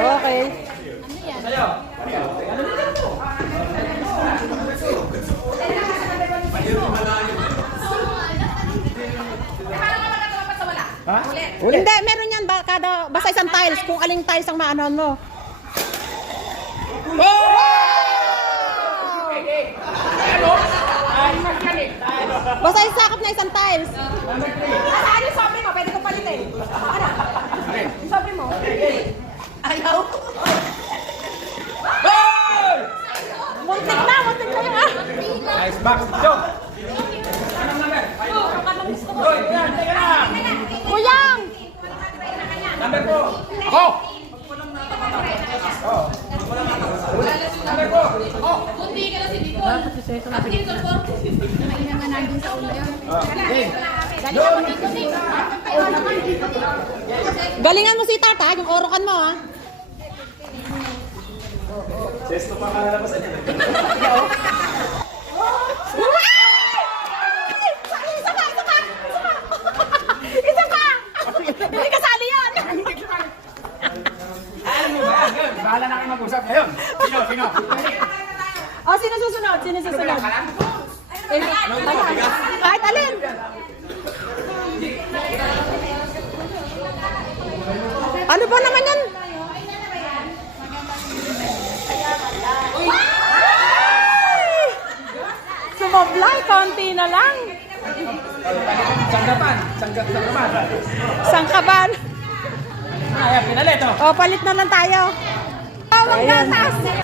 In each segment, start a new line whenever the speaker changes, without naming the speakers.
Okay. Ano yan? Ha? Ulit.
Hindi, meron yan ba, kada, basta isang tiles, kung aling tiles ang maanon mo.
Oh!
Basta isakap na isang tiles. Ano sabi mo? Pwede ko palitin. Ano?
Back. Go. Anong number? Goy, yan, teka na.
Kuyang!
Number po. Ako. Oh. Number po. Ako. Oh, game. Doon.
Galingan mo si Tata, yung orokan mo ah.
Sesto pa kalalabasan niya.
Isa pa, isa pa, isa pa. Isa pa. Hindi kasali yan.
Ano mo ba? Good. Bahala na kayo mag-usap ngayon. Sino?
O, Oh, sino susunod? Sino susunod? Eh, Kahit alin. Ano ba naman yan? Ay! Sumablay, konti na lang.
Sanggapan. Sanggat sanggapan.
Sangkaban.
Ayan, pinalit oh.
O, palit na lang tayo. Tawag gatas.
Yan.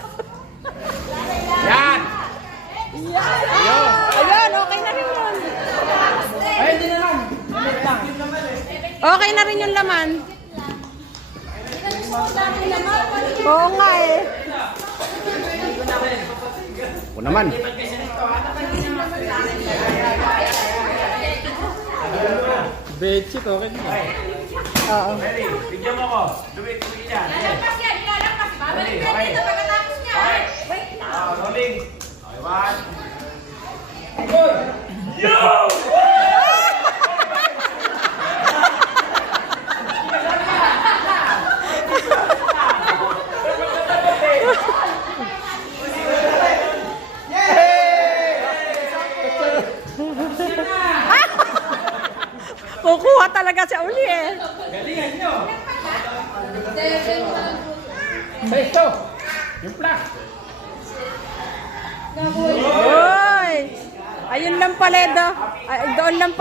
Ayun. Ayun, okay na rin yun.
Ay, hindi lang.
Okay na rin yung laman. Oo nga eh.
O naman. Bedsheet, okay na.
Oo.
Bigyan mo ko. Duwit, duwit yan.
Kukuha talaga siya uli eh.
Galingan nyo. Sesto. Yung plus.
Ayun lang pala, do. Doon lang pala.